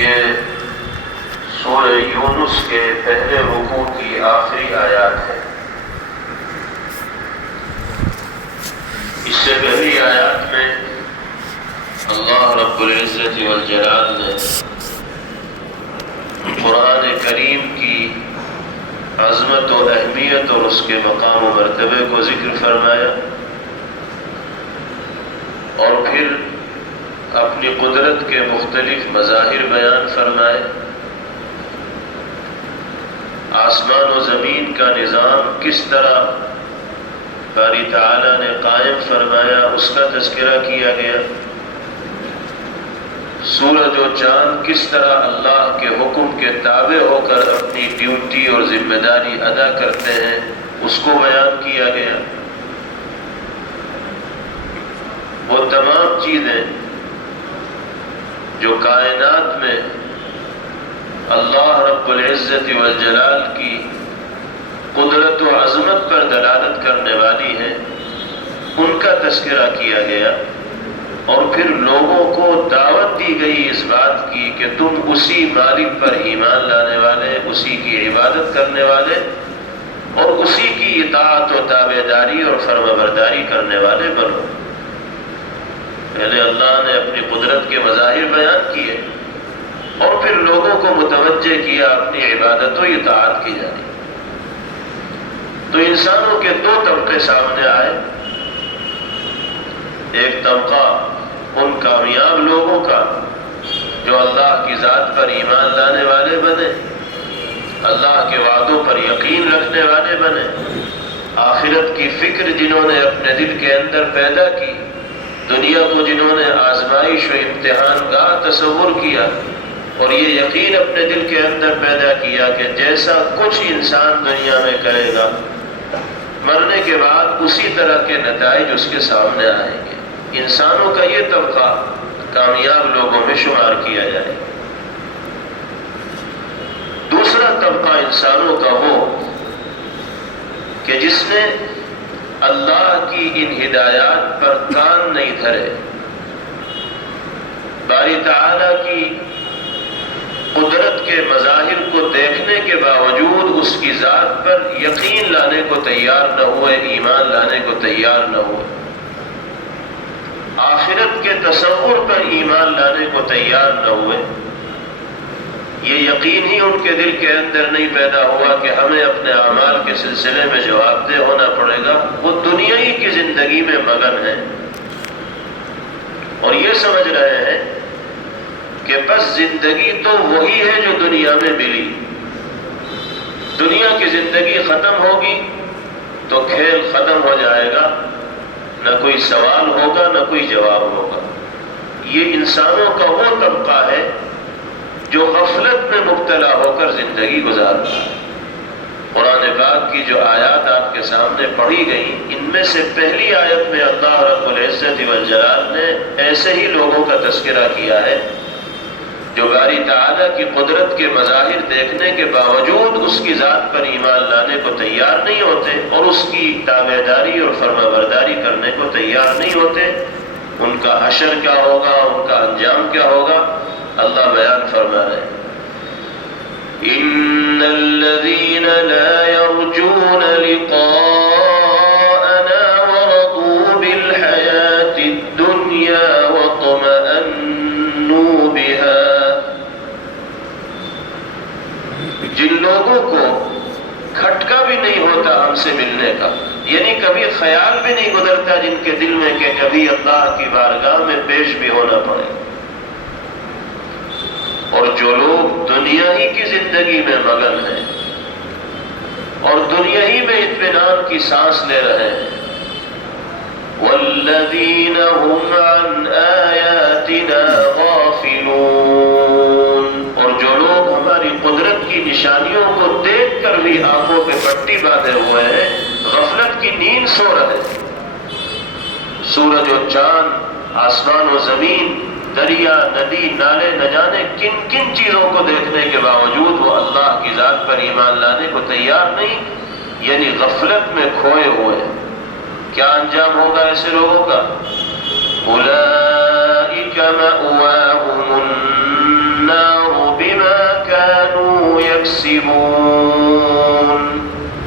یہ سورہ یونس کے پہلے رکوع کی آخری آیات ہے۔ اس سے پہلی آیات میں اللہ رب العزت والجلال نے قرآن کریم کی عظمت و اہمیت اور اس کے مقام و مرتبے کو ذکر فرمایا، اور پھر اپنی قدرت کے مختلف مظاہر بیان فرمائے، آسمان و زمین کا نظام کس طرح باری تعالیٰ نے قائم فرمایا اس کا تذکرہ کیا گیا، سورج و چاند کس طرح اللہ کے حکم کے تابع ہو کر اپنی ڈیوٹی اور ذمہ داری ادا کرتے ہیں اس کو بیان کیا گیا۔ وہ تمام چیزیں جو کائنات میں اللہ رب العزت والجلال کی قدرت و عظمت پر دلالت کرنے والی ہیں ان کا تذکرہ کیا گیا، اور پھر لوگوں کو دعوت دی گئی اس بات کی کہ تم اسی مالک پر ایمان لانے والے، اسی کی عبادت کرنے والے اور اسی کی اطاعت و تابعداری اور فرمانبرداری کرنے والے بنو۔ پہلے اللہ نے اپنی قدرت کے مظاہر بیان کیے اور پھر لوگوں کو متوجہ کیا اپنی عبادت و اطاعت کی جانب۔ تو انسانوں کے دو طبقے سامنے آئے، ایک طبقہ ان کامیاب لوگوں کا جو اللہ کی ذات پر ایمان لانے والے بنے، اللہ کے وعدوں پر یقین رکھنے والے بنے، آخرت کی فکر جنہوں نے اپنے دل کے اندر پیدا کی، دنیا کو جنہوں نے آزمائش و امتحان گاہ تصور کیا اور یہ یقین اپنے دل کے اندر پیدا کیا کہ جیسا کچھ انسان دنیا میں کرے گا مرنے کے بعد اسی طرح کے نتائج اس کے سامنے آئیں گے، انسانوں کا یہ طبقہ کامیاب لوگوں میں شمار کیا جائے۔ دوسرا طبقہ انسانوں کا وہ کہ جس نے اللہ کی ان ہدایات پر کان نہیں دھرے، باری تعالیٰ کی قدرت کے مظاہر کو دیکھنے کے باوجود اس کی ذات پر یقین لانے کو تیار نہ ہوئے، ایمان لانے کو تیار نہ ہوئے، آخرت کے تصور پر ایمان لانے کو تیار نہ ہوئے، یہ یقین ہی ان کے دل کے اندر نہیں پیدا ہوا کہ ہمیں اپنے اعمال کے سلسلے میں جواب دہ ہونا پڑے گا، وہ دنیائی کی زندگی میں مگن ہیں اور یہ سمجھ رہے ہیں کہ بس زندگی تو وہی ہے جو دنیا میں ملی، دنیا کی زندگی ختم ہوگی تو کھیل ختم ہو جائے گا، نہ کوئی سوال ہوگا نہ کوئی جواب ہوگا۔ یہ انسانوں کا وہ طبقہ ہے جو غفلت میں مبتلا ہو کر زندگی گزارتا ہے۔ قرآن پاک کی جو آیات آپ کے سامنے پڑھی گئیں ان میں سے پہلی آیت میں اللہ رب العزت والجلال نے ایسے ہی لوگوں کا تذکرہ کیا ہے جو باری تعالیٰ کی قدرت کے مظاہر دیکھنے کے باوجود اس کی ذات پر ایمان لانے کو تیار نہیں ہوتے اور اس کی تابعداری اور فرمانبرداری کرنے کو تیار نہیں ہوتے، ان کا حشر کیا ہوگا، ان کا انجام کیا ہوگا، اللہ بیان فرما رہے ہیں۔ ان الذين لا يرجون لقاءنا ورضوا بالحياة الدنيا واطمأنوا بها، جن لوگوں کو کھٹکا بھی نہیں ہوتا ہم سے ملنے کا، یعنی کبھی خیال بھی نہیں گزرتا جن کے دل میں کہ کبھی اللہ کی بارگاہ میں پیش بھی ہونا پڑے، اور جو لوگ دنیا ہی کی زندگی میں مگن ہیں اور دنیا ہی میں اطمینان کی سانس لے رہے ہیں، والذین هم عن آیاتنا غافلون، اور جو لوگ ہماری قدرت کی نشانیوں کو دیکھ کر بھی آنکھوں پہ پٹی باندھے ہوئے ہیں، غفلت کی نیند سو رہے ہیں، سورج و چاند، آسمان و زمین، دریا، ندی، نالے، نہ جانے کن کن چیزوں کو دیکھنے کے باوجود وہ اللہ کی ذات پر ایمان لانے کو تیار نہیں، یعنی غفلت میں کھوئے ہوئے۔ کیا انجام ہوگا ایسے لوگوں کا؟ اولئک مأواہم النار یکسبون،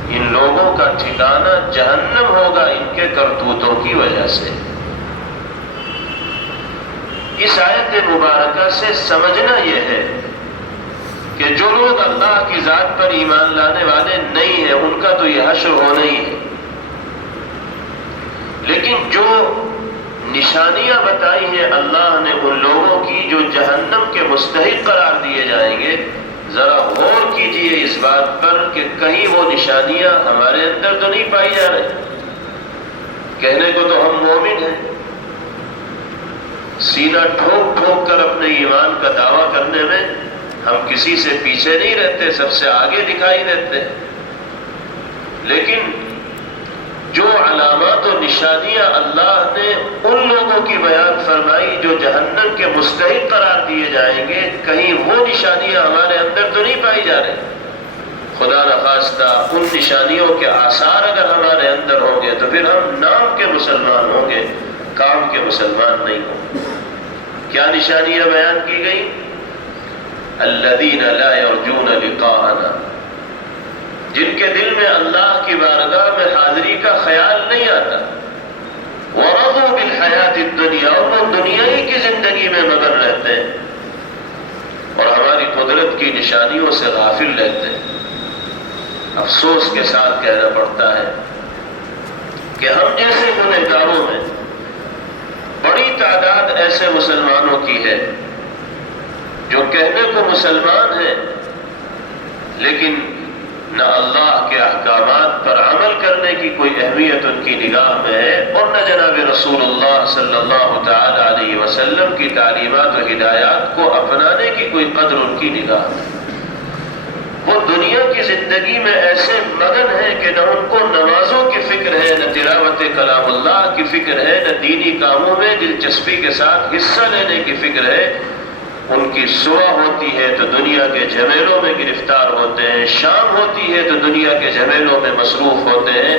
ان لوگوں کا ٹھکانہ جہنم ہوگا ان کے کرتوتوں کی وجہ سے۔ اس آیت مبارکہ سے سمجھنا یہ ہے کہ جو لوگ اللہ کی ذات پر ایمان لانے والے نہیں ہیں ان کا تو یہ حشر ہونا ہی ہے، لیکن جو نشانیاں بتائی ہیں اللہ نے ان لوگوں کی جو جہنم کے مستحق قرار دیے جائیں گے، ذرا غور کیجئے اس بات پر کہ کہیں وہ نشانیاں ہمارے اندر تو نہیں پائی جا رہی۔ کہنے کو تو ہم مومن ہیں، سینہ ٹھوک ٹھوک کر اپنے ایمان کا دعویٰ کرنے میں ہم کسی سے پیچھے نہیں رہتے، سب سے آگے دکھائی دیتے ہیں، لیکن جو علامات و نشانیاں اللہ نے ان لوگوں کی بیان فرمائی جو جہنم کے مستحق قرار دیے جائیں گے، کہیں وہ نشانیاں ہمارے اندر تو نہیں پائی جا رہی۔ خدا نخواستہ ان نشانیوں کے آثار اگر ہمارے اندر ہوں گے تو پھر ہم نام کے مسلمان ہوں گے، کام کے مسلمان نہیں ہوں گے۔ کیا نشانیاں بیان کی گئی؟ الذین لا یرجون لقاءنا، جن کے دل میں اللہ کی بارگاہ میں حاضری کا خیال نہیں آتا، ورضوا بالحیات الدنیا، اور وہ دنیائی کی زندگی میں مگن رہتے ہیں اور ہماری قدرت کی نشانیوں سے غافل رہتے ہیں۔ افسوس کے ساتھ کہنا پڑتا ہے کہ ہم جیسے گنہگاروں میں بڑی تعداد ایسے مسلمانوں کی ہے جو کہنے کو مسلمان ہیں لیکن نہ اللہ کے احکامات پر عمل کرنے کی کوئی اہمیت ان کی نگاہ میں ہے، اور نہ جناب رسول اللہ صلی اللہ تعالی علیہ وسلم کی تعلیمات و ہدایات کو اپنانے کی کوئی قدر ان کی نگاہ میں۔ وہ دنیا کی زندگی میں ایسے مگن ہیں کہ نہ ان کو نمازوں کی فکر ہے، نہ تلاوت کلام اللہ کی فکر ہے، نہ دینی کاموں میں دلچسپی کے ساتھ حصہ لینے کی فکر ہے۔ ان کی صبح ہوتی ہے تو دنیا کے جھمیلوں میں گرفتار ہوتے ہیں، شام ہوتی ہے تو دنیا کے جھمیلوں میں مصروف ہوتے ہیں،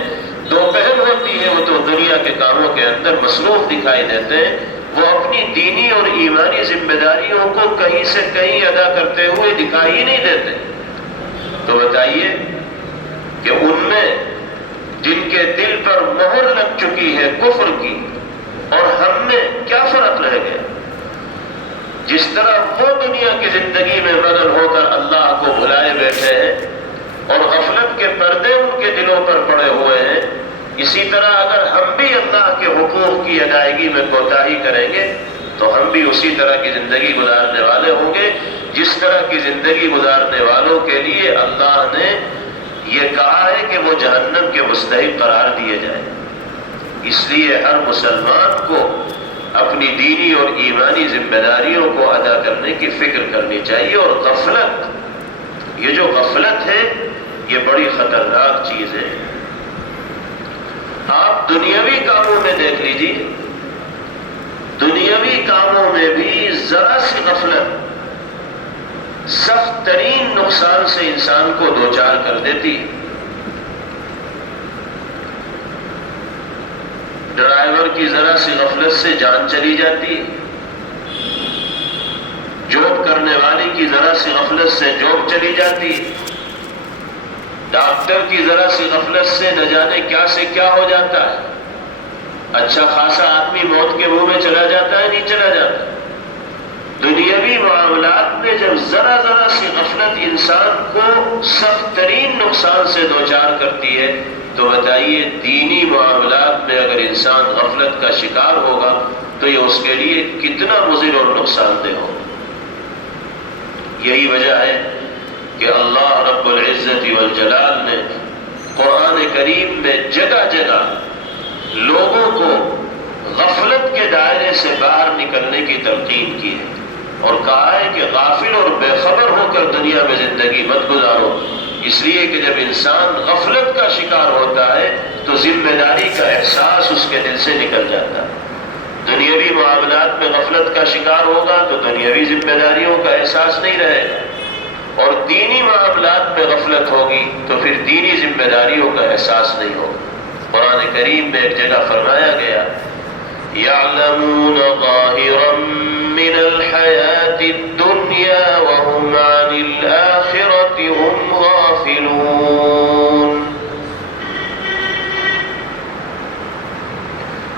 دوپہر ہوتی ہے وہ تو دنیا کے کاموں کے اندر مصروف دکھائی دیتے ہیں۔ وہ اپنی دینی اور ایمانی ذمہ داریوں کو کہیں سے کہیں ادا کرتے ہوئے دکھائی ہی نہیں دیتے۔ تو بتائیے کہ ان میں جن کے دل پر مہر لگ چکی ہے کفر کی اور ہم میں کیا فرق رہ گیا؟ جس طرح وہ دنیا کی زندگی میں مگن ہو کر اللہ کو بھلائے بیٹھے ہیں اور غفلت کے پردے ان کے دلوں پر پڑے ہوئے ہیں، اسی طرح اگر ہم بھی اللہ کے حقوق کی ادائیگی میں کوتاہی کریں گے تو ہم بھی اسی طرح کی زندگی گزارنے والے ہوں گے جس طرح کی زندگی گزارنے والوں کے لیے اللہ نے یہ کہا ہے کہ وہ جہنم کے مستحق قرار دیے جائیں۔ اس لیے ہر مسلمان کو اپنی دینی اور ایمانی ذمہ داریوں کو ادا کرنے کی فکر کرنی چاہیے، اور غفلت، یہ جو غفلت ہے یہ بڑی خطرناک چیز ہے۔ آپ دنیاوی کاموں میں دیکھ لیجیے، دنیاوی کاموں میں بھی ذرا سی غفلت سخت ترین نقصان سے انسان کو دوچار کر دیتی۔ ڈرائیور کی ذرا سی غفلت سے جان چلی جاتی، جاب کرنے والی کی ذرا سی غفلت سے جاب چلی جاتی، ڈاکٹر کی ذرا سی غفلت سے نہ جانے کیا سے کیا ہو جاتا ہے۔ اچھا خاصا آدمی موت کے منہ میں چلا جاتا ہے، نہیں چلا جاتا۔ دنیاوی معاملات میں جب ذرا ذرا سی غفلت انسان کو سخت ترین نقصان سے دوچار کرتی ہے تو بتائیے دینی معاملات میں اگر انسان غفلت کا شکار ہوگا تو یہ اس کے لیے کتنا مضر اور نقصان دہ ہوگا۔ یہی وجہ ہے کہ اللہ رب العزت والجلال نے قرآن کریم میں جگہ جگہ لوگوں کو غفلت کے دائرے سے باہر نکلنے کی تلقین کی ہے اور کہا ہے کہ غافل اور بے خبر ہو کر دنیا میں زندگی مت گزارو، اس لیے کہ جب انسان غفلت کا شکار ہوتا ہے تو ذمہ داری کا احساس اس کے دل سے نکل جاتا ہے۔ دنیاوی معاملات میں غفلت کا شکار ہوگا تو دنیاوی ذمہ داریوں کا احساس نہیں رہے گا، اور دینی معاملات میں غفلت ہوگی تو پھر دینی ذمہ داریوں کا احساس نہیں ہوگا۔ قرآن کریم میں ایک جگہ فرمایا گیا يَعْلَمُونَ ظَاهِرًا مِّنَ الْحَيَاةِ الدُّنْيَا وَهُمْ عَنِ الْآخِرَةِ هُمْ غَافِلُونَ۔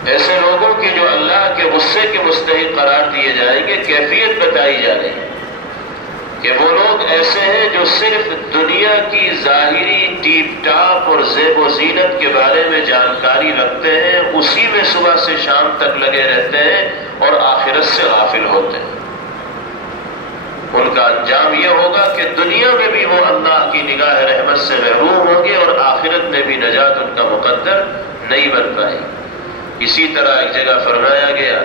ایسے لوگوں کی جو اللہ کے غصے کے مستحق قرار دیے جائیں گے، کیفیت بتائی جا رہی ہے کہ وہ لوگ ایسے ہیں جو صرف دنیا کی ظاہری ٹیپ ٹاپ اور زیب و زینت کے بارے میں جانکاری رکھتے ہیں، اسی میں صبح سے شام تک لگے رہتے ہیں اور آخرت سے غافل ہوتے ہیں۔ ان کا انجام یہ ہوگا کہ دنیا میں بھی وہ اللہ کی نگاہ رحمت سے محروم ہوں گے اور آخرت میں بھی نجات ان کا مقدر نہیں بن پائے۔ اسی طرح ایک جگہ فرمایا گیا،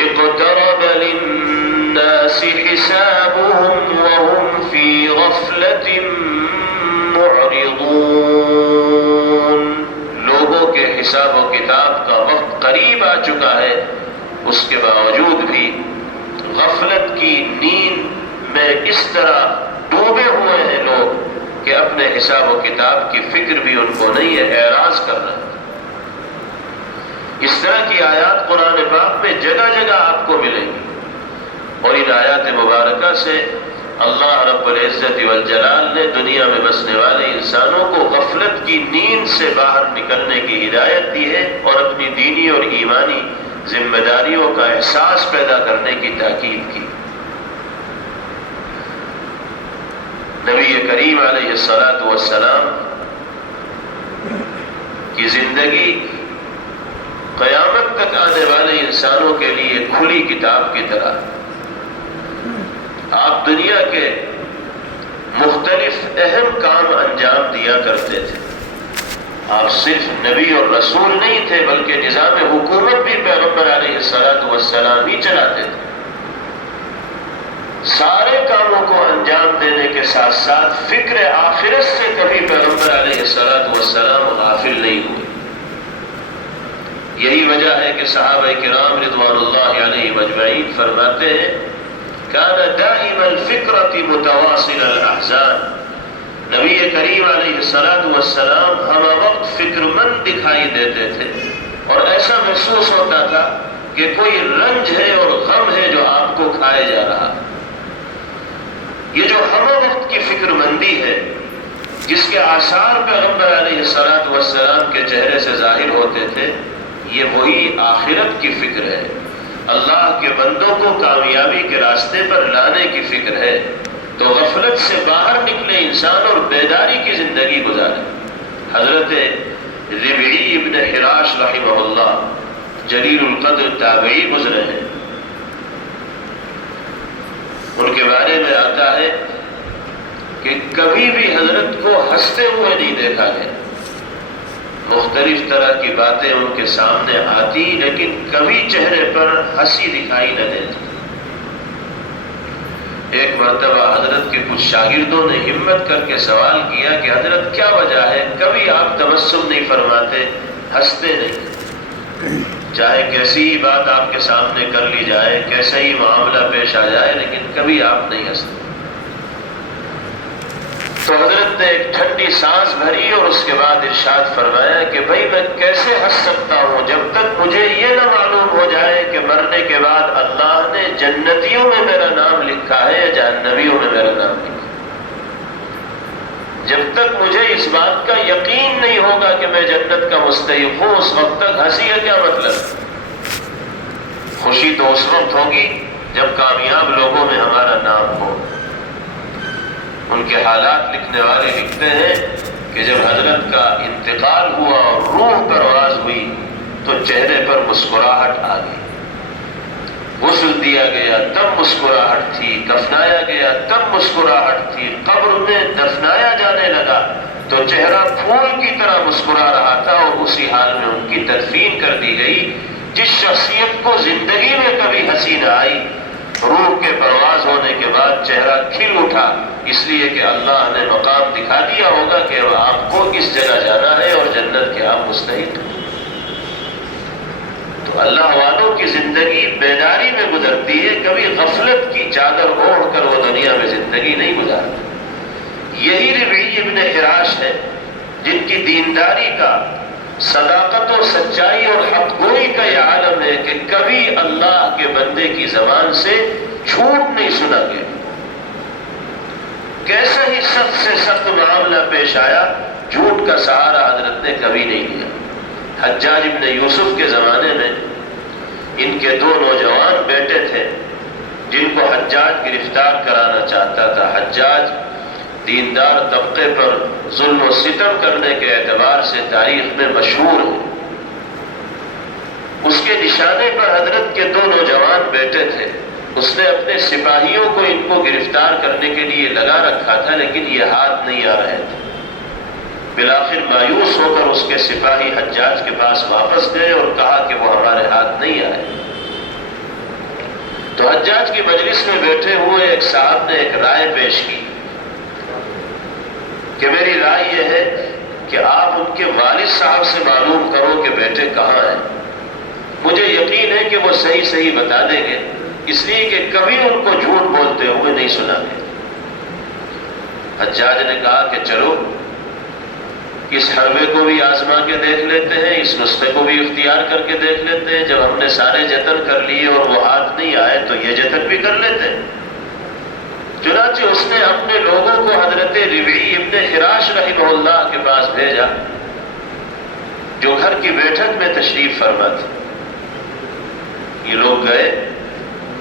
اقترب للناس حسابهم وهم في غفلة معرضون۔ لوگوں کے حساب و کتاب کا وقت قریب آ چکا ہے، اس کے باوجود بھی غفلت کی نیند میں اس طرح ڈوبے ہوئے ہیں لوگ کہ اپنے حساب و کتاب کی فکر بھی ان کو نہیں ہے، اعراض کر رہے ہیں۔ اس طرح کی آیات قرآن پاک میں جگہ جگہ آپ کو ملیں گی، اور ان آیات مبارکہ سے اللہ رب العزت والجلال نے دنیا میں بسنے والے انسانوں کو غفلت کی نیند سے باہر نکلنے کی ہدایت دی ہے اور اپنی دینی اور ایمانی ذمہ داریوں کا احساس پیدا کرنے کی تاکید کی۔ نبی کریم علیہ الصلاۃ والسلام کی زندگی قیامت تک آنے والے انسانوں کے لیے کھلی کتاب کی طرح۔ آپ دنیا کے مختلف اہم کام انجام دیا کرتے تھے۔ آپ صرف نبی اور رسول نہیں تھے بلکہ نظام حکومت بھی پیغمبر علیہ الصلاۃ والسلام ہی چلاتے تھے۔ سارے کاموں کو انجام دینے کے ساتھ ساتھ فکر آخرت سے کبھی پیغمبر علیہ الصلاۃ والسلام غافل نہیں ہوئے۔ یہی وجہ ہے کہ صحابہ کرام رضوان اللہ علیہم اجمعین فرماتے ہیں، کان دائم الفکرۃ متواصل الاحزان۔ نبی کریم علیہ الصلاۃ والسلام ہم وقت فکر مند دکھائی دیتے تھے اور ایسا محسوس ہوتا تھا کہ کوئی رنج ہے اور غم ہے جو آپ کو کھائے جا رہا۔ یہ جو ہم وقت کی فکر مندی ہے، جس کے آثار پیغمبر علیہ الصلاۃ والسلام کے چہرے سے ظاہر ہوتے تھے، یہ وہی آخرت کی فکر ہے، اللہ کے بندوں کو کامیابی کے راستے پر لانے کی فکر ہے۔ تو غفلت سے باہر نکلے انسان اور بیداری کی زندگی گزارے۔ حضرت ربعی ابن حراش رحمہ اللہ جلیل القدر تابعی گزرے ہیں، ان کے بارے میں آتا ہے کہ کبھی بھی حضرت کو ہنستے ہوئے نہیں دیکھا گیا۔ مختلف طرح کی باتیں ان کے سامنے آتی لیکن کبھی چہرے پر ہنسی دکھائی نہ دیتی۔ ایک مرتبہ حضرت کے کچھ شاگردوں نے ہمت کر کے سوال کیا کہ حضرت کیا وجہ ہے، کبھی آپ تبسم نہیں فرماتے، ہنستے نہیں، چاہے کیسی ہی بات آپ کے سامنے کر لی جائے، کیسا ہی معاملہ پیش آ جائے، لیکن کبھی آپ نہیں ہنستے۔ تو حضرت نے ایک ٹھنڈی سانس بھری اور اس کے بعد ارشاد فرمایا کہ بھائی میں کیسے ہنس سکتا ہوں جب تک مجھے یہ نہ معلوم ہو جائے کہ مرنے کے بعد اللہ نے جنتیوں میں میرا نام لکھا ہے یا جہنمیوں میں میرا نام لکھا ہے۔ جب تک مجھے اس بات کا یقین نہیں ہوگا کہ میں جنت کا مستحق ہوں، اس وقت تک ہنسی کا کیا مطلب؟ خوشی تو اس وقت ہوگی جب کامیاب لوگوں میں ہمارا نام ہو۔ ان کے حالات لکھنے والے لکھتے ہیں کہ جب حضرت کا انتقال ہوا اور روح پرواز ہوئی تو چہرے پر مسکراہٹ آ گئی۔ غسل دیا گیا تب مسکراہٹ تھی، دفنایا گیا تب مسکراہٹ تھی، قبر میں دفنایا جانے لگا تو چہرہ پھول کی طرح مسکرا رہا تھا اور اسی حال میں ان کی تدفین کر دی گئی۔ جس شخصیت کو زندگی میں کبھی ہنسی نہ آئی، روح کے پرواز ہونے کے بعد چہرہ کھل اٹھا، اس لیے کہ اللہ نے مقام دکھا دیا ہوگا کہ آپ کو اس جگہ جانا ہے اور جنت کے آپ مستحق ہیں۔ تو اللہ والوں کی زندگی بیداری میں گزرتی ہے، کبھی غفلت کی چادر اوڑھ کر وہ دنیا میں زندگی نہیں گزارتے۔ یہی ربعی ابن حراش ہے جن کی دینداری کا، صداقت و سچائی اور حق گوئی کا یہ عالم ہے کہ کبھی اللہ کے بندے کی زبان سے جھوٹ نہیں سنا گیا۔ کیسا ہی سخت سے سخت معاملہ پیش آیا، جھوٹ کا سہارا حضرت نے کبھی نہیں لیا۔ حجاج ابن یوسف کے زمانے میں ان کے 2 نوجوان بیٹے تھے جن کو حجاج گرفتار کرانا چاہتا تھا۔ حجاج دیندار طبقے پر ظلم و ستم کرنے کے اعتبار سے تاریخ میں مشہور ہے۔ اس کے نشانے پر حضرت کے 2 نوجوان بیٹے تھے۔ اس نے اپنے سپاہیوں کو ان کو گرفتار کرنے کے لیے لگا رکھا تھا، لیکن یہ ہاتھ نہیں آ رہے تھے۔ بالآخر مایوس ہو کر اس کے سپاہی حجاج کے پاس واپس گئے اور کہا کہ وہ ہمارے ہاتھ نہیں آئے۔ تو حجاج کی مجلس میں بیٹھے ہوئے ایک صاحب نے ایک رائے پیش کی کہ میری رائے یہ ہے کہ آپ ان کے والد صاحب سے معلوم کرو کہ بیٹے کہاں ہیں۔ مجھے یقین ہے کہ وہ صحیح بتا دیں گے، اس لیے کہ کبھی ان کو جھوٹ بولتے ہوئے نہیں سنا گے۔ حجاج نے کہا کہ چلو اس حربے کو بھی آزما کے دیکھ لیتے ہیں، اس نسخے کو بھی اختیار کر کے دیکھ لیتے ہیں۔ جب ہم نے سارے جتن کر لیے اور وہ ہاتھ نہیں آئے تو یہ جتن بھی کر لیتے ہیں۔ چنانچہ اس نے اپنے لوگوں کو حضرت ربعی ابن حراش رحمہ اللہ کے پاس بھیجا جو گھر کی بیٹھک میں تشریف فرما تھے۔ یہ لوگ گئے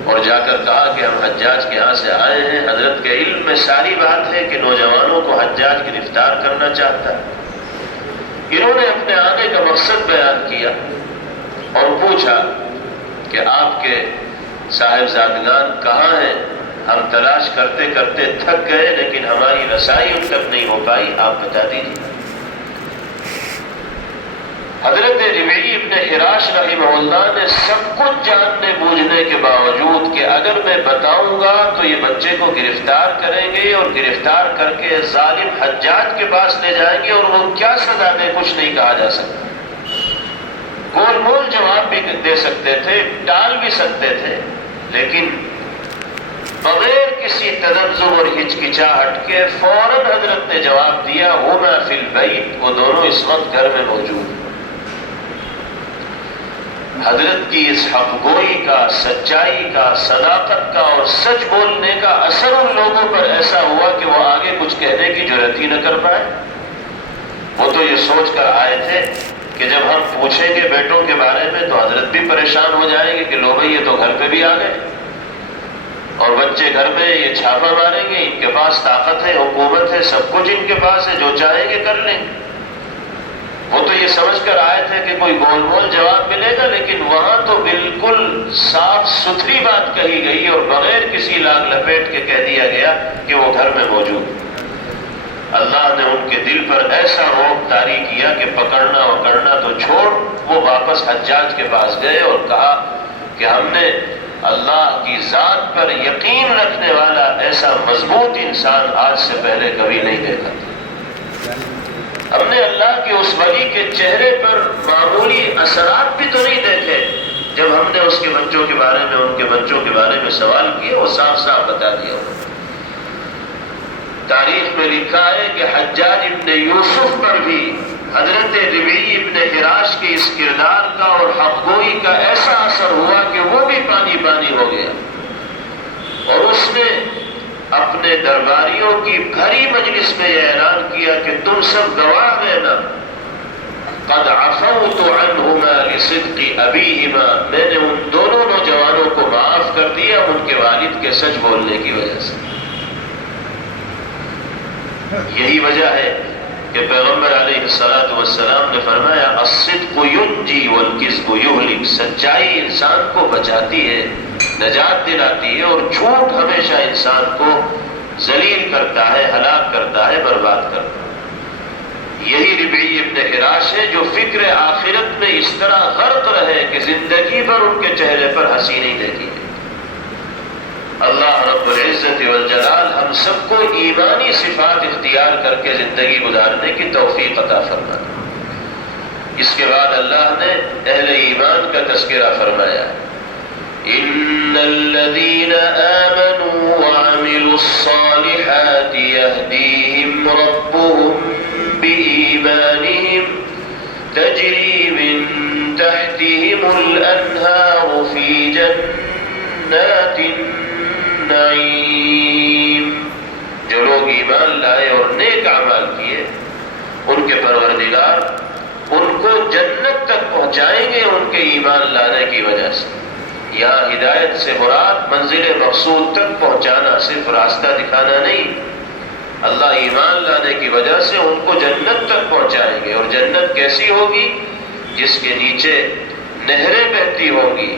اور جا کر کہا کہ ہم حجاج کے ہاں سے آئے ہیں، حضرت کے علم میں ساری بات ہے کہ نوجوانوں کو حجاج گرفتار کرنا چاہتا ہے۔ انہوں نے اپنے آنے کا مقصد بیان کیا اور پوچھا کہ آپ کے صاحبزادگان کہاں ہیں؟ ہم تلاش کرتے کرتے تھک گئے لیکن ہماری رسائی ان تک نہیں ہو پائی، آپ بتا دیجیے۔ حضرت ربعی ابن حراش رحمہ اللہ نے سب کچھ جاننے بوجھنے کے باوجود کہ اگر میں بتاؤں گا تو یہ بچے کو گرفتار کریں گے اور گرفتار کر کے ظالم حجاج کے پاس لے جائیں گے اور وہ کیا سزا دیں کچھ نہیں کہا جا سکتا۔ گول مول جواب بھی دے سکتے تھے، ٹال بھی سکتے تھے، لیکن بغیر کسی تنزل اور ہچکچاہٹ کے فوراً حضرت نے جواب دیا ہما فی البیت، وہ دونوں اس وقت گھر میں موجود ہیں۔ حضرت کی اس حق گوئی کا، سچائی کا، صداقت کا اور سچ بولنے کا اثر ان لوگوں پر ایسا ہوا کہ وہ آگے کچھ کہنے کی جرات ہی نہ کر پائے۔ وہ تو یہ سوچ کر آئے تھے کہ جب ہم پوچھیں گے بیٹوں کے بارے میں تو حضرت بھی پریشان ہو جائیں گے کہ لو بھائی یہ تو گھر پہ بھی آ گئے اور بچے گھر میں یہ چھاپا ماریں گے، ان کے پاس طاقت ہے، حکومت ہے، سب کچھ ان کے پاس ہے، جو چاہیں گے کر لیں گے۔ وہ تو یہ سمجھ کر آئے تھے کہ کوئی گول مول جواب ملے گا، لیکن وہاں تو بالکل صاف ستھری بات کہی گئی اور بغیر کسی لاگ لپیٹ کے کہہ دیا گیا کہ وہ گھر میں موجود۔ اللہ نے ان کے دل پر ایسا رعب طاری کیا کہ پکڑنا وکڑنا تو چھوڑ، وہ واپس حجاج کے پاس گئے اور کہا کہ ہم نے اللہ کی ذات پر یقین رکھنے والا ایسا مضبوط انسان آج سے پہلے کبھی نہیں دیکھا تھا۔ ہم نے اللہ کے اس ولی کے چہرے پر معمولی اثرات بھی تو نہیں دیکھے، جب ہم نے اس کے بچوں کے بارے میں، ان کے بچوں کے بارے میں سوال کیے وہ صاف صاف بتا دیا۔ تاریخ میں لکھا ہے کہ حجاج ابن یوسف پر بھی حضرت ربعی ابن حراش کے اس کردار کا اور حق گوئی کا ایسا اثر ہوا کہ وہ بھی پانی پانی ہو گیا اور اس نے اپنے درباریوں کی بھری مجلس میں یہ اعلان کیا کہ تم سب گواہ رہنا، قد عفوت عنہما لصدق ابیہما، میں نے ان دونوں نوجوانوں کو معاف کر دیا ان کے والد کے سچ بولنے کی وجہ سے۔ یہی وجہ ہے کہ پیغمبر علیہ الصلوۃ والسلام نے فرمایا الصدق ینجی والکذب یہلک، سچائی انسان کو بچاتی ہے، نجات دلاتی ہے، اور جھوٹ ہمیشہ انسان کو ذلیل کرتا ہے، ہلاک کرتا ہے، برباد کرتا ہے۔ یہی ربعی ابن حراش ہے جو فکر آخرت میں اس طرح غرق رہے کہ زندگی بھر ان کے چہرے پر ہنسی نہیں دیکھی ہے۔ اللہ رب العزت والجلال ہم سب کو ایمانی صفات اختیار کر کے زندگی گزارنے کی توفیق عطا فرمائے۔ اس کے بعد اللہ نے اہل ایمان کا تذکرہ فرمایا، ان الذين آمنوا وعملوا الصالحات يهديهم ربهم بإيمانهم تجري من تحتهم الأنهار في جنات النعيم، جو لوگ ایمان لائے اور نیک اعمال کیے ان کے پروردگار ان کو جنت کا پہنچائیں گے ان کے ایمان لانے کی وجہ سے۔ یہاں ہدایت سے مراد منزل مقصود تک پہنچانا، صرف راستہ دکھانا نہیں۔ اللہ ایمان لانے کی وجہ سے ان کو جنت تک پہنچائیں گے، اور جنت کیسی ہوگی؟ جس کے نیچے نہریں بہتی ہوں گی،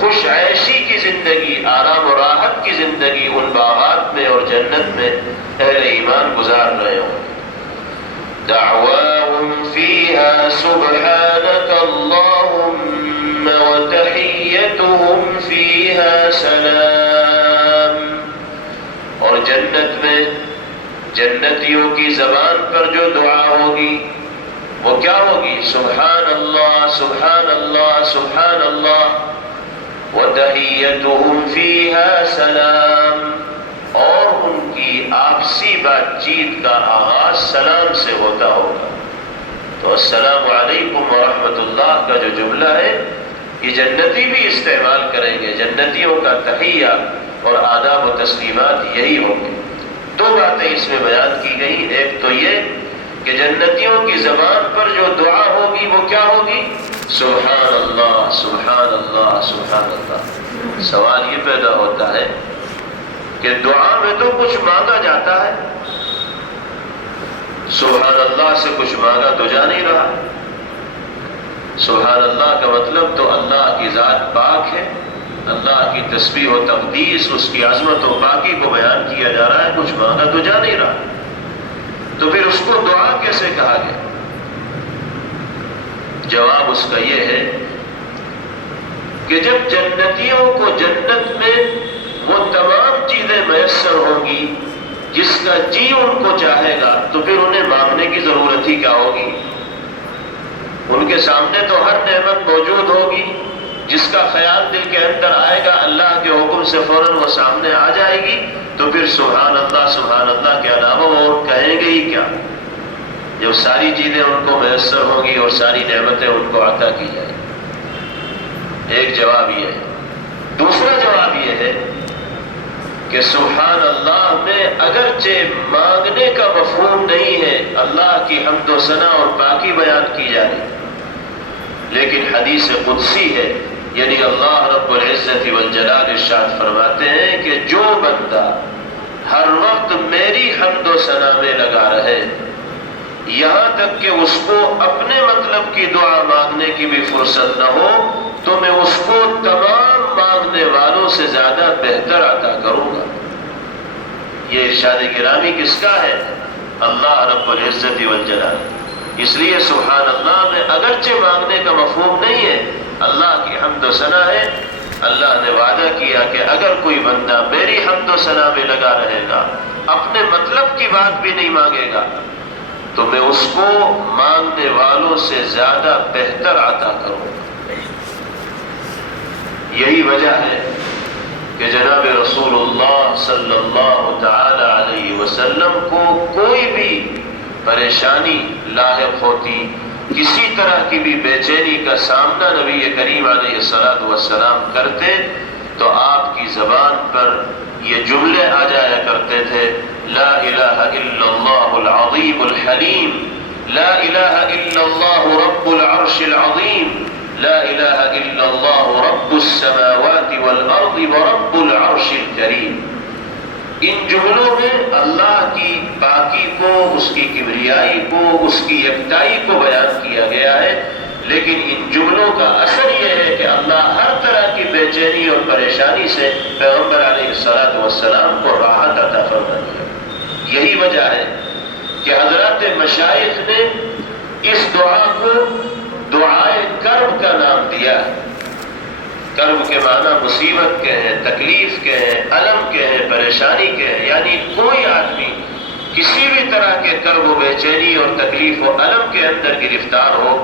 خوش عیشی کی زندگی، آرام و راحت کی زندگی ان باغات میں اور جنت میں اہل ایمان گزار رہے ہوں گے۔ دعواہم فیہا سبحانک اللہم وتحیتہم فیہا سلام۔ اور جنت میں جنتیوں کی زبان پر جو دعا ہوگی وہ کیا ہوگی؟ سبحان اللہ سبحان اللہ سبحان اللہ، وتحیتہم فیہا سلام، اور ان کی آپسی بات چیت کا آغاز سلام سے ہوتا ہوگا۔ تو السلام علیکم ورحمۃ اللہ کا جو جملہ ہے یہ جنتی بھی استعمال کریں گے، جنتیوں کا تحیہ اور آداب و تسلیمات یہی ہوں گے۔ دو باتیں اس میں بیان کی گئی، ایک تو یہ کہ جنتیوں کی زبان پر جو دعا ہوگی وہ کیا ہوگی؟ سبحان اللہ سبحان اللہ سبحان اللہ۔ سوال یہ پیدا ہوتا ہے کہ دعا میں تو کچھ مانگا جاتا ہے، سبحان اللہ سے کچھ مانگا تو جا نہیں رہا۔ سبحان اللہ کا مطلب تو اللہ کی ذات پاک ہے، اللہ کی تسبیح و تقدیس، اس کی عظمت و پاکی کو بیان کیا جا رہا ہے، کچھ مانگا تو جا نہیں رہا، تو پھر اس کو دعا کیسے کہا گیا؟ جواب اس کا یہ ہے کہ جب جنتیوں کو جنت میں وہ تمام چیزیں میسر ہوں گی جس کا جی ان کو چاہے گا، تو پھر انہیں مانگنے کی ضرورت ہی کیا ہوگی؟ ان کے سامنے تو ہر نعمت موجود ہوگی، جس کا خیال دل کے اندر آئے گا اللہ کے حکم سے فوراً وہ سامنے آ جائے گی، تو پھر سبحان اللہ کے علاوہ وہ اور کہیں گے ہی کیا؟ جب ساری چیزیں ان کو میسر ہوں گی اور ساری نعمتیں ان کو عطا کی جائیں۔ ایک جواب یہ ہے۔ دوسرا جواب یہ ہے کہ سبحان اللہ میں اگرچہ مانگنے کا مفہوم نہیں ہے، اللہ کی حمد و ثنا اور پاکی بیان کی جا رہی، لیکن حدیث قدسی ہے، یعنی اللہ رب العزت والجلال ارشاد فرماتے ہیں کہ جو بندہ ہر وقت میری حمد و ثنا میں لگا رہے، یہاں تک کہ اس کو اپنے مطلب کی دعا مانگنے کی بھی فرصت نہ ہو، تو میں اس کو تمام مانگنے والوں سے زیادہ بہتر عطا کروں گا۔ یہ ارشاد گرامی کس کا ہے؟ اللہ رب العزت والجلال۔ اس لیے سبحان اللہ میں اگرچہ مانگنے کا مفہوم نہیں ہے، اللہ کی حمد و ثنا ہے۔ اللہ نے وعدہ کیا کہ اگر کوئی بندہ میری حمد و ثنا میں لگا رہے گا، اپنے مطلب کی بات بھی نہیں مانگے گا، تو میں اس کو مانگنے والوں سے زیادہ بہتر عطا کروں گا۔ یہی وجہ ہے کہ جناب رسول اللہ صلی اللہ تعالی علیہ وسلم کو کوئی بھی پریشانی لاحق ہوتی، کسی طرح کی بھی بے چینی کا سامنا نبی کریم علیہ السلام کرتے، تو آپ کی زبان پر یہ جملے آ جایا کرتے تھے: لا الہ الا اللہ العظیم الحلیم، لا الہ الا اللہ رب العرش العظیم، لا الہ الا اللہ رب السماوات والارض ورب العرش الکریم۔ ان جملوں میں اللہ کی پاکی کو، اس کی کبریائی کو، اس کی یکتائی کو بیان کیا گیا ہے، لیکن ان جملوں کا اثر یہ ہے کہ اللہ ہر طرح کی بے چینی اور پریشانی سے پیغمبر علیہ السلام کو راحت عطا فرماتی ہے۔ یہی وجہ ہے کہ حضرات مشائخ نے اس دعا کو دعائے کرب کا نام دیا ہے۔ کرب کے معنی مصیبت کے ہیں، تکلیف کے ہیں، الم کے ہیں، پریشانی کے ہیں، یعنی کوئی آدمی کسی بھی طرح کے کرب و بے چینی اور تکلیف و الم کے اندر گرفتار ہو،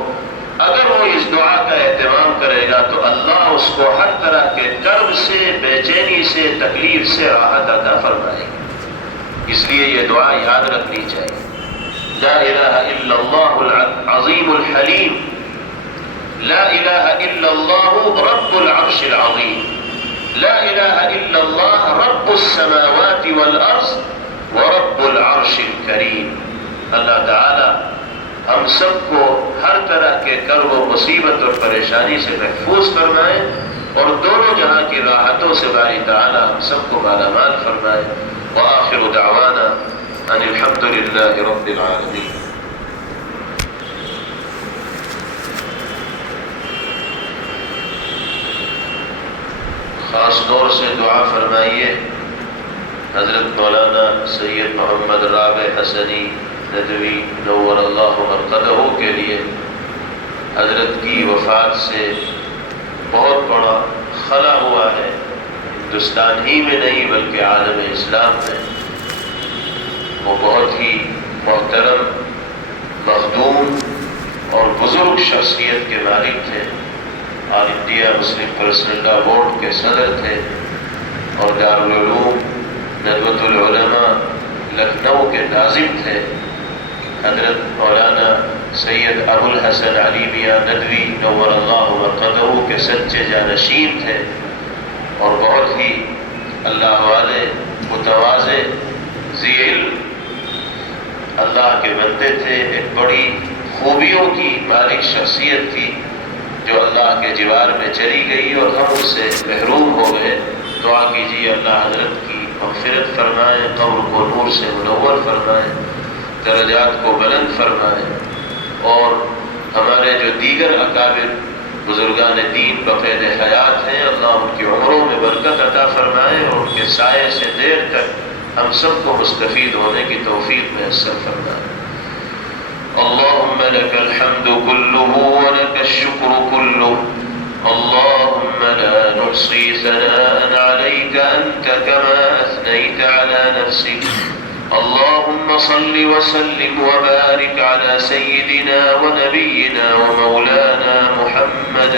اگر وہ اس دعا کا اہتمام کرے گا تو اللہ اس کو ہر طرح کے کرب سے، بے چینی سے، تکلیف سے راحت عطا فرمائے گا۔ اس لیے یہ دعا یاد رکھنی چاہیے: لا الہ الا اللہ العظیم الحلیم، لا الہ الا اللہ رب العرش العظیم، لا الہ الا اللہ رب السماوات والارض ورب العرش الکریم۔ اللہ تعالی ہم سب کو ہر طرح کے کرب و مصیبت اور پریشانی سے محفوظ فرمائے اور دونوں جہاں کی راحتوں سے باری تعالی ہم سب کو مالا مال فرمائے. وآخر دعوانا ان الحمد للہ رب العالمین. خاص طور سے دعا فرمائیے حضرت مولانا سید محمد رابع حسنی ندوی نور اللہ مرقدہ کے لیے. حضرت کی وفات سے بہت بڑا خلا ہوا ہے، ہندوستان ہی میں نہیں بلکہ عالم اسلام میں. وہ بہت ہی محترم، مخدوم اور بزرگ شخصیت کے مالک تھے. آل انڈیا مسلم پرسنل لا بورڈ کے صدر تھے اور دارالعلوم ندوۃ العلماء لکھنؤ کے ناظم تھے. حضرت مولانا سید ابو الحسن علی میاں ندوی نور اللہ مرقدہ کے سچے جانشین تھے اور بہت ہی اللہ والے، متواضع، ذی علم اللہ کے بندے تھے. ایک بڑی خوبیوں کی مالک شخصیت تھی جو اللہ کے جوار میں چلی گئی اور ہم اس سے محروم ہو گئے. دعا کیجیے اللہ حضرت کی مغفرت فرمائے، قبر کو نور سے منور فرمائے، درجات کو بلند فرمائے اور ہمارے جو دیگر اکابر بزرگان دین بقید حیات ہیں اللہ ان کی عمروں میں برکت عطا فرمائے اور ان کے سائے سے دیر تک ہم سب کو مستفید ہونے کی توفیق میسر فرمائے. اللهم لك الحمد كله ولك الشكر كله اللهم لا نحصي ثناء عليك أنت كما أثنيت على نفسك. اللهم صل وسلم وبارك على سيدنا ونبينا ومولانا محمد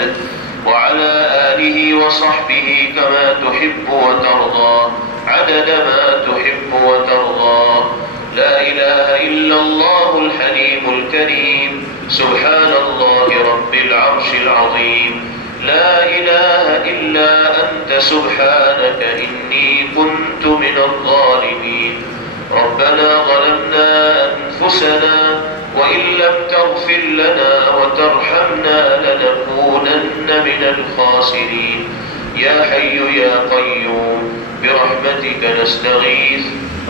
وعلى آله وصحبه كما تحب وترضى عدد ما تحب وترضى. لا إله إلا الله الحليم الكريم سبحان الله رب العرش العظيم. لا إله إلا أنت سبحانك إني كنت من الظالمين. ربنا ظلمنا أنفسنا وإن لم تغفر لنا وترحمنا لنكونن من الخاسرين. يا حي يا قيوم برحمتك نستغيث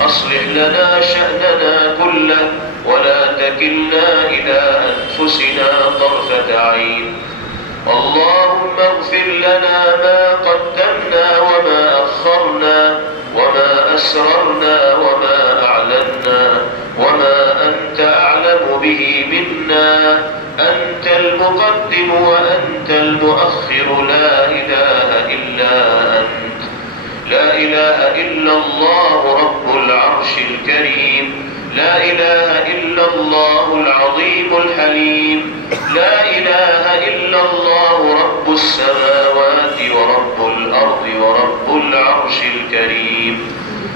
أصلح لنا شأننا كله ولا تكلنا إلى أنفسنا طرفة عين. اللهم اغفر لنا ما قدمنا وما أخرنا وما أسررنا وما أعلنا وما أنت أعلم به منا. أنت المقدم وأنت المؤخر لا إله إلا أنت. لا إله إلا الله رب العرش الكريم. لا إله إلا الله العظيم الحليم. لا إله إلا الله رب السماوات ورب الأرض ورب العرش الكريم.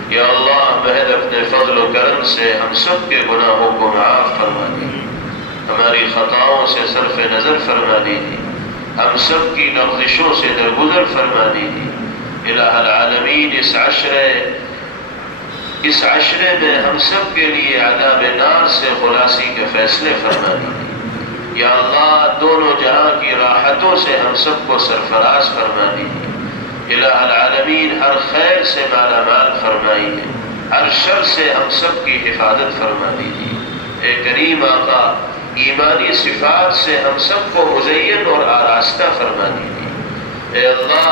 یا اللہ محض اپنے فضل و کرم سے ہم سب کے گناہوں کو معاف فرما دیجیے، ہماری خطاؤں سے صرف نظر فرما دیجیے، ہم سب کی لغزشوں سے درگزر فرما دیجیے. الہ العالمین اس عشرے میں ہم سب کے لیے عذاب نار سے خلاصی کے فیصلے فرما دیجیے. یا اللہ دونوں جہاں کی راحتوں سے ہم سب کو سرفراز فرما دیجیے. الہ العالمین ہر خیر سے مالا مال فرمائیے، ہر شر سے ہم سب کی حفاظت فرما دیجیے. اے کریم آقا ایمانی صفات سے ہم سب کو مزین اور آراستہ فرما دیجیے. اے اللہ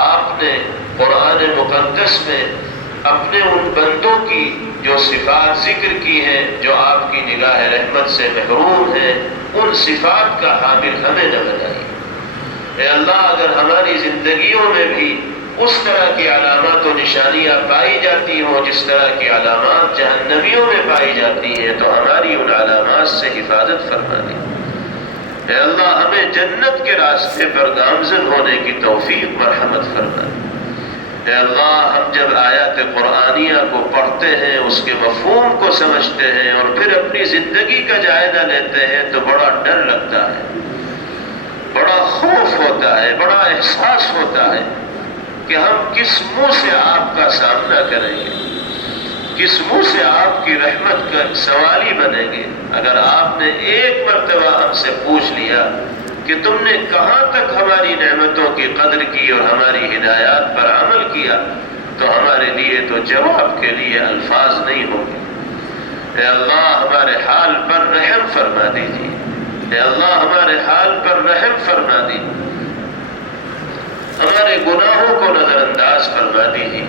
آپ نے قرآن مقدس میں اپنے ان بندوں کی جو صفات ذکر کی ہیں جو آپ کی نگاہ رحمت سے محروم ہیں، ان صفات کا حامل ہمیں نہ بنائیے. اے اللہ اگر ہماری زندگیوں میں بھی اس طرح کی علامات و نشانیاں پائی جاتی ہوں جس طرح کی علامات جہنمیوں میں پائی جاتی ہیں تو ہماری ان علامات سے حفاظت فرما دی. اے اللہ ہمیں جنت کے راستے پر گامزن ہونے کی توفیق مرحمت فرما دی. اے اللہ ہم جب آیات قرآنیہ کو پڑھتے ہیں، اس کے مفہوم کو سمجھتے ہیں اور پھر اپنی زندگی کا جائزہ لیتے ہیں تو بڑا ڈر لگتا ہے، بڑا خوف ہوتا ہے، بڑا احساس ہوتا ہے کہ ہم کس منہ سے آپ کا سامنا کریں گے. کس منہ سے آپ کی رحمت کا سوالی بنیں گے؟ اگر آپ نے ایک مرتبہ ہم سے پوچھ لیا کہ تم نے کہاں تک ہماری نعمتوں کی قدر کی اور ہماری ہدایات پر عمل کیا، تو ہمارے لیے تو جواب کے لیے الفاظ نہیں ہوں گے۔ اے اللہ ہمارے حال پر رحم فرما دیجیے، اے اللہ ہمارے حال پر رحم فرما دیجیے، ہمارے گناہوں کو نظر انداز فرما دیجیے۔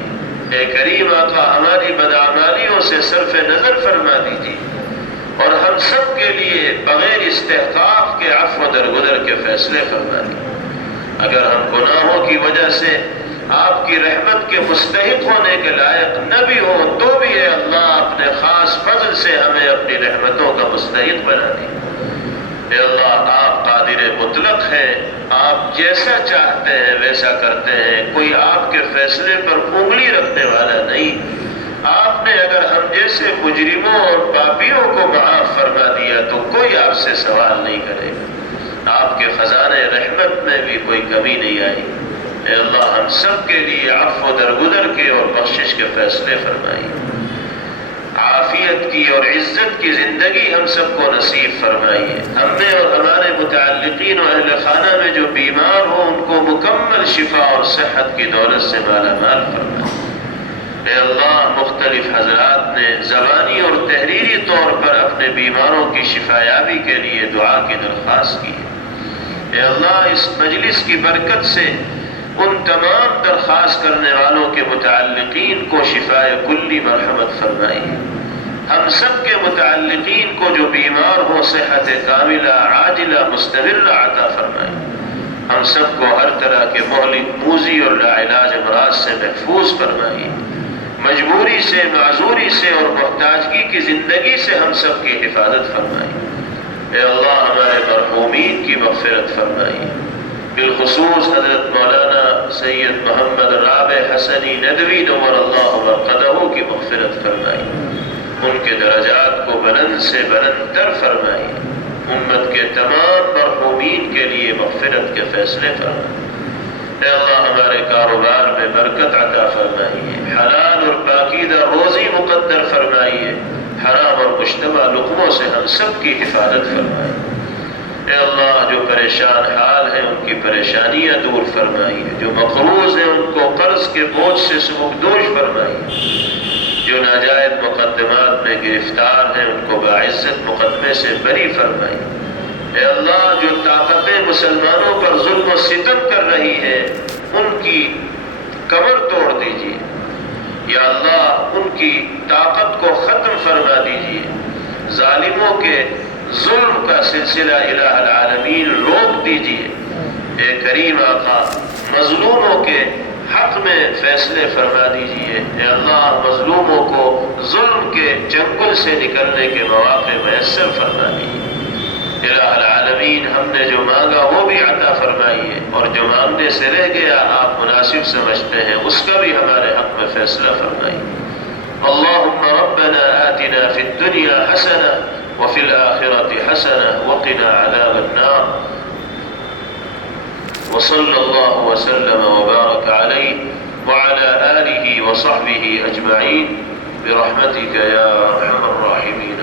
اے کریم آقا ہماری بدعمالیوں سے صرف نظر فرما دیجیے، اور ہم سب کے لیے بغیر استحقاق کے عفو درگزر کے فیصلے فرما دیجیے۔ اگر ہم گناہوں کی وجہ سے آپ کی رحمت کے مستحق ہونے کے لائق نہ بھی ہوں تو بھی اے اللہ اپنے خاص فضل سے ہمیں اپنی رحمتوں کا مستحق بنا دیجیے۔ اے اللہ آپ قادر مطلق ہیں، آپ جیسا چاہتے ہیں ویسا کرتے ہیں، کوئی آپ کے فیصلے پر انگلی رکھنے والا نہیں۔ آپ نے اگر ہم جیسے مجرموں اور پاپیوں کو معاف فرما دیا تو کوئی آپ سے سوال نہیں کرے گا، آپ کے خزانے رحمت میں بھی کوئی کمی نہیں آئی۔ اے اللہ ہم سب کے لیے عفو درگزر کے اور بخشش کے فیصلے فرمائیے، عافیت کی اور عزت کی زندگی ہم سب کو نصیب فرمائیے، ہمیں اور ہمارے متعلقین و اہل خانہ میں جو بیمار ہوں ان کو مکمل شفا اور صحت کی دولت سے مالا مال فرمائیے۔ اے اللہ مختلف حضرات نے زبانی اور تحریری طور پر اپنے بیماروں کی شفایابی کے لیے دعا کی درخواست کی ہے۔ اے اللہ اس مجلس کی برکت سے ان تمام درخواست کرنے والوں کے متعلقین کو شفائے کلی مرحمت فرمائیے، ہم سب کے متعلقین کو جو بیمار ہو صحت کاملہ عاجلہ مستمرہ عطا فرمائیے، ہم سب کو ہر طرح کے مہلک موذی اور لاعلاج امراض سے محفوظ فرمائیے، مجبوری سے معذوری سے اور محتاجگی کی زندگی سے ہم سب کی حفاظت فرمائیے۔ اے اللہ ہمارے مرحومین کی مغفرت فرمائیے، بالخصوص حضرت مولانا سید محمد رابع حسنی ندوی نور اللہ مرقدہ کی مغفرت فرمائیے، ان کے درجات کو بلند سے بلند تر فرمائیے، امت کے تمام مرحومین کے لیے مغفرت کے فیصلے فرمائیے۔ اے اللہ ہمارے کاروبار میں برکت عطا فرمائیے، حلال اور پاکیزہ روزی مقدر فرمائیے، حرام اور مشتبہ لقموں سے ہم سب کی حفاظت فرمائیے۔ اے اللہ جو پریشان حال ہیں ان کی پریشانیاں دور فرمائیے، جو مقروض ہیں ان کو قرض کے بوجھ سے سبکدوش فرمائیے، جو ناجائز مقدمات میں گرفتار ہیں ان کو باعزت مقدمے سے بری فرمائیے۔ اے اللہ جو طاقتیں مسلمانوں پر ظلم و ستم کر رہی ہیں ان کی کمر توڑ دیجیے، یا اللہ ان کی طاقت کو ختم فرما دیجیے، ظالموں کے ظلم کا سلسلہ الہ العالمین روک دیجیے۔ اے کریم آقا مظلوموں کے حق میں فیصلے فرما دیجیے، اے اللہ مظلوموں کو ظلم کے چنگل سے نکلنے کے مواقع میسر فرما دیجیے۔ الہ العالمین ہم نے جو مانگا وہ بھی عطا فرمائیے، اور جو مانگنے سے رہ گیا آپ مناسب سمجھتے ہیں اس کا بھی ہمارے حق میں فیصلہ فرمائیے۔ اللہم ربنا آتنا فی الدنیا حسنہ وفی الآخرة حسنہ وقنا عذاب النار، وصلی اللہ وسلم وبارک علیہ وعلى آلہ وصحبہ اجمعین برحمتک یا ارحم الراحمین۔